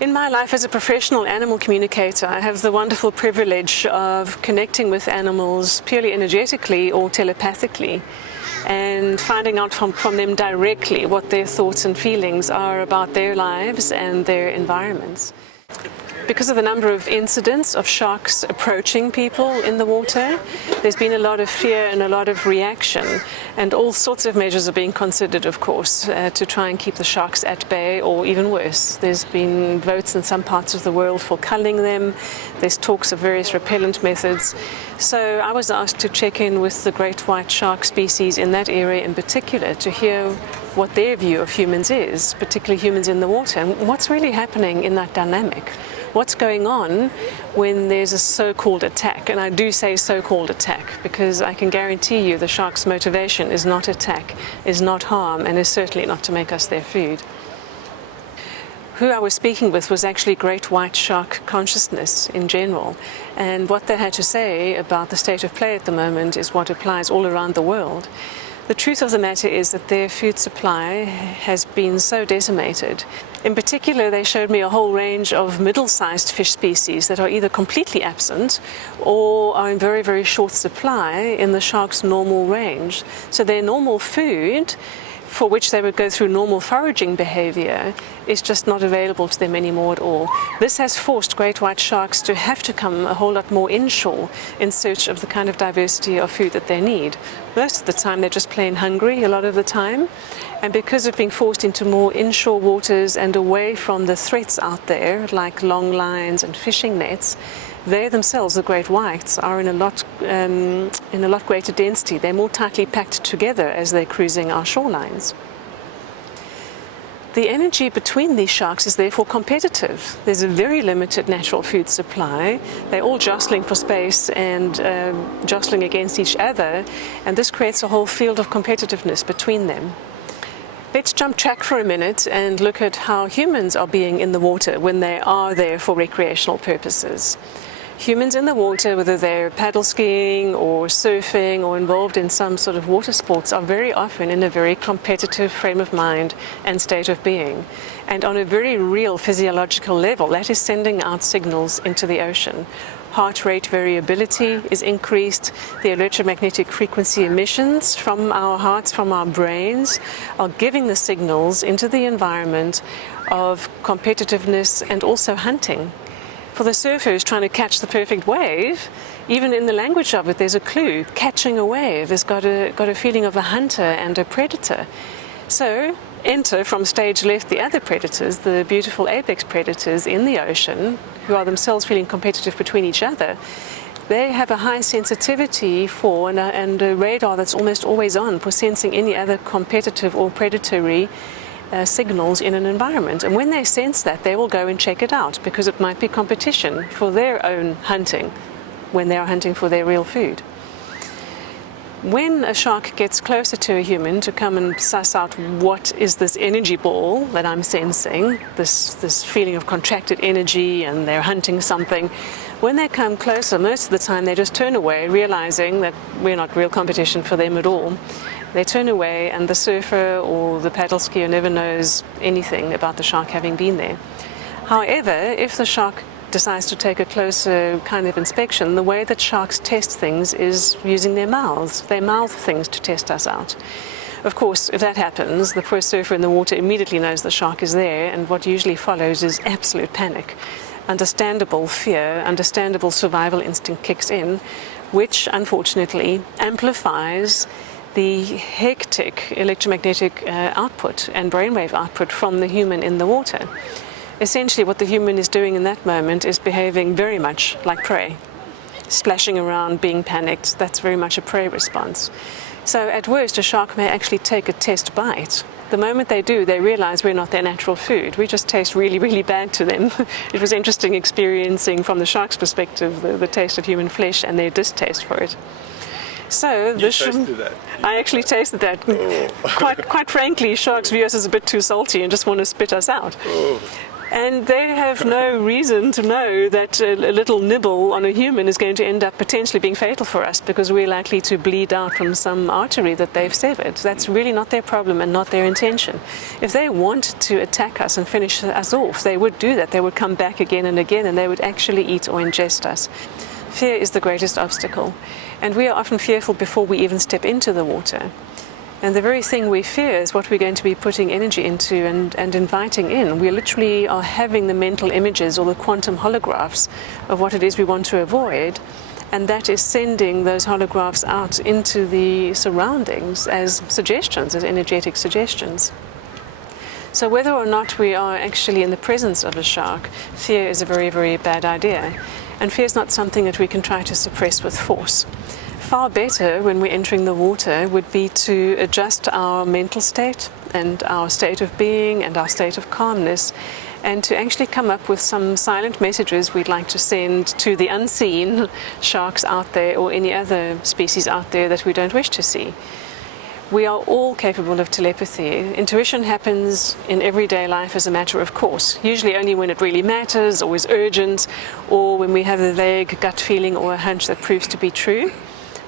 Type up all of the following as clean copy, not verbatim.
In my life as a professional animal communicator, I have the wonderful privilege of connecting with animals purely energetically or telepathically and finding out from them directly what their thoughts and feelings are about their lives and their environments. Because of the number of incidents of sharks approaching people in the water, there's been a lot of fear and a lot of reaction, and all sorts of measures are being considered, of course, to try and keep the sharks at bay, or even worse. There's been votes in some parts of the world for culling them. There's talks of various repellent methods. So I was asked to check in with the great white shark species in that area in particular to hear what their view of humans is, particularly humans in the water, and what's really happening in that dynamic. What's going on when there's a so-called attack? And I do say so-called attack because I can guarantee you the shark's motivation is not attack, is not harm, and is certainly not to make us their food. Who I was speaking with was actually great white shark consciousness in general. And what they had to say about the state of play at the moment is what applies all around the world. The truth of the matter is that their food supply has been so decimated. In particular, they showed me a whole range of middle-sized fish species that are either completely absent or are in very, very short supply in the shark's normal range. So their normal food, for which they would go through normal foraging behavior, is just not available to them anymore at all. This has forced great white sharks to have to come a whole lot more inshore in search of the kind of diversity of food that they need. Most of the time they're just plain hungry a lot of the time, and because of being forced into more inshore waters and away from the threats out there like long lines and fishing nets, they themselves, the great whites, are in a lot greater density. They're more tightly packed together as they're cruising our shorelines. The energy between these sharks is therefore competitive. There's a very limited natural food supply. They're all jostling for space and jostling against each other, and this creates a whole field of competitiveness between them. Let's jump track for a minute and look at how humans are being in the water when they are there for recreational purposes. Humans in the water, whether they're paddle skiing or surfing or involved in some sort of water sports, are very often in a very competitive frame of mind and state of being. And on a very real physiological level, that is sending out signals into the ocean. Heart rate variability is increased. The electromagnetic frequency emissions from our hearts, from our brains, are giving the signals into the environment of competitiveness and also hunting. For the surfer who's trying to catch the perfect wave, even in the language of it, there's a clue. Catching a wave has got a feeling of a hunter and a predator. So enter from stage left the other predators, the beautiful apex predators in the ocean, who are themselves feeling competitive between each other. They have a high sensitivity for and a radar that's almost always on for sensing any other competitive or predatory signals in an environment. And when they sense that, they will go and check it out because it might be competition for their own hunting when they are hunting for their real food. When a shark gets closer to a human to come and suss out what is this energy ball that I'm sensing, this feeling of contracted energy, and they're hunting something, when they come closer, most of the time they just turn away, realizing that we're not real competition for them at all. They turn away, and the surfer or the paddle skier never knows anything about the shark having been there. However, if the shark decides to take a closer kind of inspection, the way that sharks test things is using their mouths. They mouth things to test us out. Of course, if that happens, the poor surfer in the water immediately knows the shark is there, and what usually follows is absolute panic. Understandable fear, understandable survival instinct kicks in, which unfortunately amplifies the hectic electromagnetic output and brainwave output from the human in the water. Essentially, what the human is doing in that moment is behaving very much like prey, splashing around, being panicked. That's very much a prey response. So at worst, a shark may actually take a test bite. The moment they do, they realize we're not their natural food. We just taste really, really bad to them. It was interesting experiencing from the shark's perspective the taste of human flesh and their distaste for it. So you tasted that? I actually tasted that. Oh. Quite frankly, sharks view us as a bit too salty and just want to spit us out. Oh. And they have no reason to know that a little nibble on a human is going to end up potentially being fatal for us because we're likely to bleed out from some artery that they've severed. That's really not their problem and not their intention. If they want to attack us and finish us off, they would do that. They would come back again and again, and they would actually eat or ingest us. Fear is the greatest obstacle, and we are often fearful before we even step into the water. And the very thing we fear is what we're going to be putting energy into and inviting in. We literally are having the mental images or the quantum holographs of what it is we want to avoid, and that is sending those holographs out into the surroundings as suggestions, as energetic suggestions. So whether or not we are actually in the presence of a shark, fear is a very, very bad idea. And fear is not something that we can try to suppress with force. Far better when we're entering the water would be to adjust our mental state and our state of being and our state of calmness, and to actually come up with some silent messages we'd like to send to the unseen sharks out there or any other species out there that we don't wish to see. We are all capable of telepathy. Intuition happens in everyday life as a matter of course, usually only when it really matters or is urgent, or when we have a vague gut feeling or a hunch that proves to be true.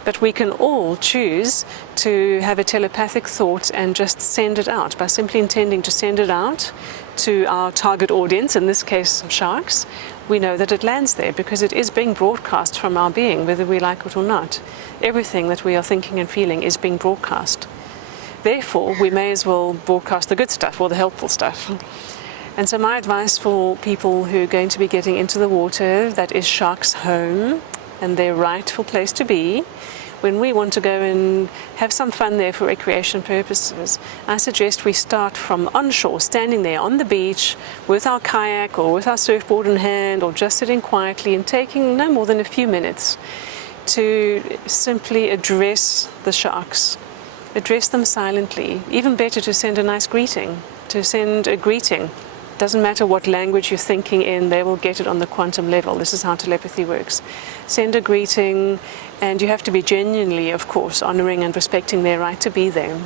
But we can all choose to have a telepathic thought and just send it out by simply intending to send it out to our target audience, in this case sharks. We know that it lands there because it is being broadcast from our being, whether we like it or not. Everything that we are thinking and feeling is being broadcast. Therefore, we may as well broadcast the good stuff or the helpful stuff. And so my advice for people who are going to be getting into the water, that is sharks' home and their rightful place to be, when we want to go and have some fun there for recreation purposes, I suggest we start from onshore, standing there on the beach with our kayak or with our surfboard in hand, or just sitting quietly and taking no more than a few minutes to simply address the sharks. Address them silently. Even better to send a nice greeting, to send a greeting. Doesn't matter what language you're thinking in, they will get it on the quantum level. This is how telepathy works. Send a greeting, and you have to be genuinely, of course, honoring and respecting their right to be there.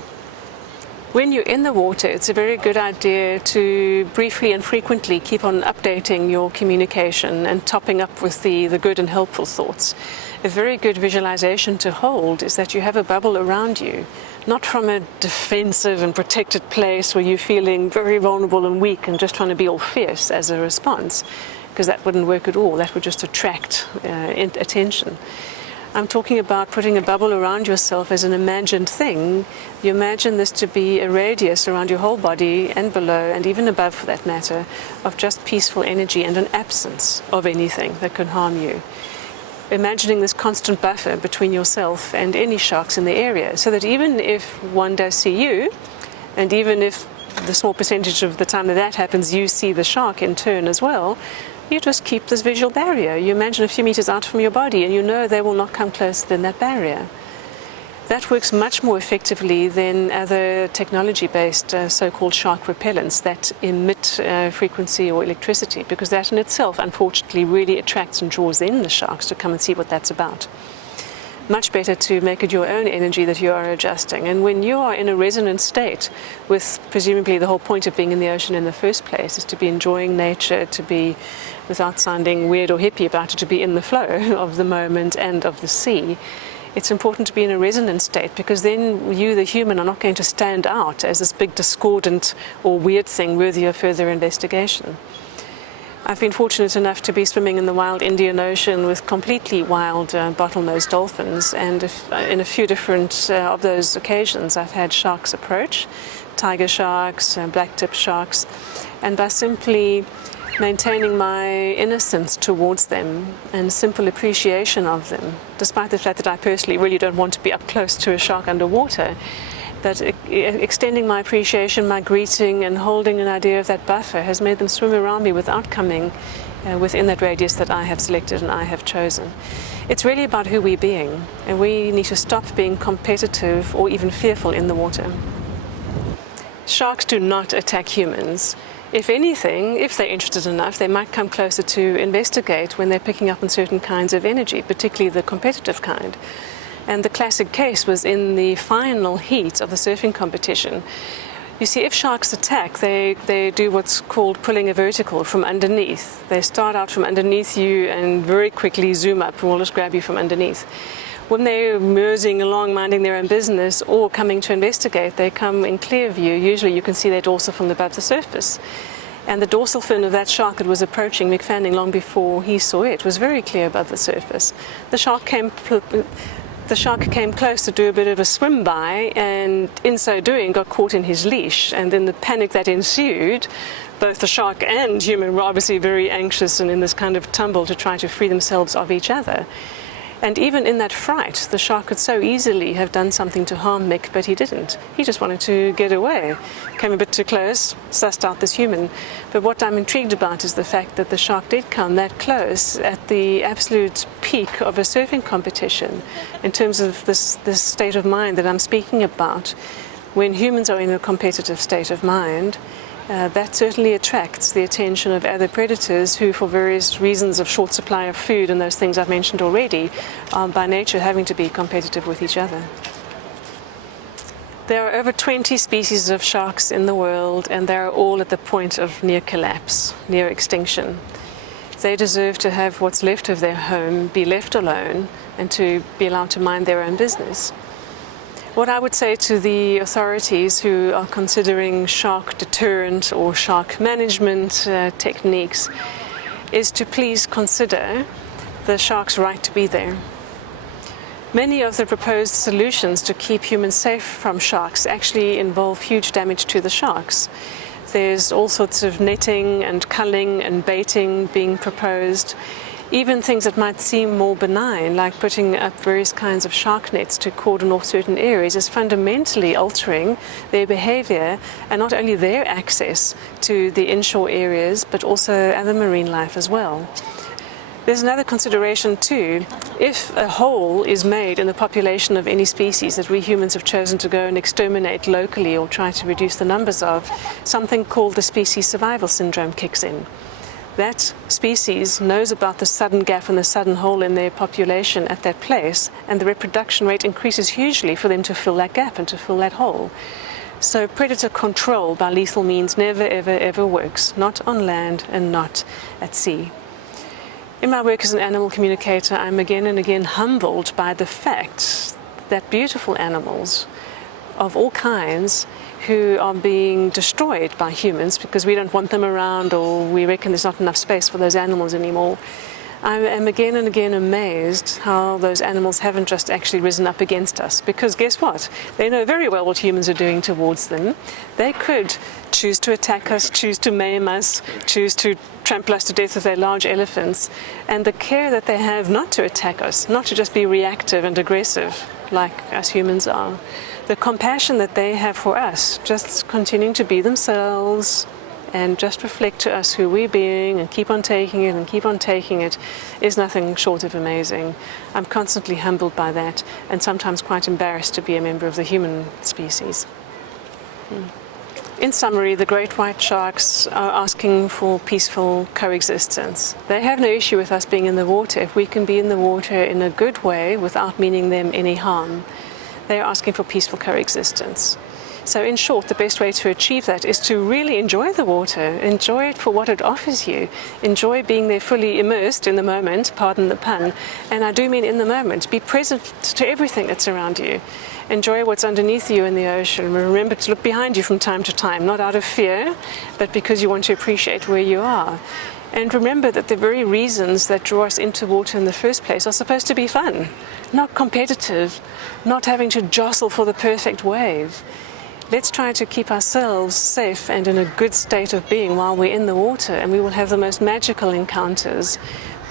When you're in the water, it's a very good idea to briefly and frequently keep on updating your communication and topping up with the good and helpful thoughts. A very good visualization to hold is that you have a bubble around you, not from a defensive and protected place where you're feeling very vulnerable and weak and just trying to be all fierce as a response, because that wouldn't work at all. That would just attract attention. I'm talking about putting a bubble around yourself as an imagined thing. You imagine this to be a radius around your whole body and below, and even above for that matter, of just peaceful energy and an absence of anything that could harm you. Imagining this constant buffer between yourself and any sharks in the area, so that even if one does see you, and even if the small percentage of the time that happens you see the shark in turn as well, you just keep this visual barrier. You imagine a few meters out from your body, and you know they will not come closer than that barrier. That works much more effectively than other technology-based so-called shark repellents that emit frequency or electricity, because that in itself, unfortunately, really attracts and draws in the sharks to come and see what that's about. Much better to make it your own energy that you are adjusting. And when you are in a resonant state, with presumably the whole point of being in the ocean in the first place is to be enjoying nature, to be, without sounding weird or hippie about it, to be in the flow of the moment and of the sea. It's important to be in a resonant state, because then you, the human, are not going to stand out as this big discordant or weird thing worthy of further investigation. I've been fortunate enough to be swimming in the wild Indian Ocean with completely wild bottlenose dolphins, and in a few different of those occasions I've had sharks approach, tiger sharks, black-tip sharks, and by simply maintaining my innocence towards them and simple appreciation of them, despite the fact that I personally really don't want to be up close to a shark underwater, that extending my appreciation, my greeting, and holding an idea of that buffer has made them swim around me without coming within that radius that I have selected and I have chosen. It's really about who we're being, and we need to stop being competitive or even fearful in the water. Sharks do not attack humans. If anything, if they're interested enough, they might come closer to investigate when they're picking up on certain kinds of energy, particularly the competitive kind. And the classic case was in the final heat of the surfing competition. You see, if sharks attack, they do what's called pulling a vertical from underneath. They start out from underneath you and very quickly zoom up and will just grab you from underneath. When they're moseying along, minding their own business, or coming to investigate, they come in clear view. Usually you can see their dorsal fin above the surface. And the dorsal fin of that shark that was approaching McFanning long before he saw it was very clear above the surface. The shark came close to do a bit of a swim by, and in so doing got caught in his leash. And in the panic that ensued, both the shark and human were obviously very anxious and in this kind of tumble to try to free themselves of each other. And even in that fright, the shark could so easily have done something to harm Mick, but he didn't. He just wanted to get away. Came a bit too close, sussed out this human. But what I'm intrigued about is the fact that the shark did come that close at the absolute peak of a surfing competition in terms of this state of mind that I'm speaking about. When humans are in a competitive state of mind, that certainly attracts the attention of other predators who, for various reasons of short supply of food and those things I've mentioned already, are by nature having to be competitive with each other. There are over 20 species of sharks in the world, and they are all at the point of near collapse, near extinction. They deserve to have what's left of their home be left alone and to be allowed to mind their own business. What I would say to the authorities who are considering shark deterrent or shark management techniques is to please consider the shark's right to be there. Many of the proposed solutions to keep humans safe from sharks actually involve huge damage to the sharks. There's all sorts of netting and culling and baiting being proposed. Even things that might seem more benign, like putting up various kinds of shark nets to cordon off certain areas, is fundamentally altering their behavior and not only their access to the inshore areas, but also other marine life as well. There's another consideration too. If a hole is made in the population of any species that we humans have chosen to go and exterminate locally or try to reduce the numbers of, something called the species survival syndrome kicks in. That species knows about the sudden gap and the sudden hole in their population at that place, and the reproduction rate increases hugely for them to fill that gap and to fill that hole. So predator control by lethal means never, ever, ever works, not on land and not at sea. In my work as an animal communicator, I'm again and again humbled by the fact that beautiful animals of all kinds who are being destroyed by humans because we don't want them around or we reckon there's not enough space for those animals anymore. I am again and again amazed how those animals haven't just actually risen up against us, because guess what? They know very well what humans are doing towards them. They could choose to attack us, choose to maim us, choose to trample us to death with their large elephants, and the care that they have not to attack us, not to just be reactive and aggressive like us humans are. The compassion that they have for us, just continuing to be themselves and just reflect to us who we're being and keep on taking it and keep on taking it, is nothing short of amazing. I'm constantly humbled by that and sometimes quite embarrassed to be a member of the human species. In summary, the great white sharks are asking for peaceful coexistence. They have no issue with us being in the water if we can be in the water in a good way without meaning them any harm. They are asking for peaceful coexistence. So in short, the best way to achieve that is to really enjoy the water, enjoy it for what it offers you, enjoy being there fully immersed in the moment, pardon the pun, and I do mean in the moment. Be present to everything that's around you. Enjoy what's underneath you in the ocean. Remember to look behind you from time to time, not out of fear, but because you want to appreciate where you are. And remember that the very reasons that draw us into water in the first place are supposed to be fun, not competitive, not having to jostle for the perfect wave. Let's try to keep ourselves safe and in a good state of being while we're in the water, and we will have the most magical encounters,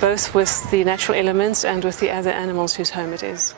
both with the natural elements and with the other animals whose home it is.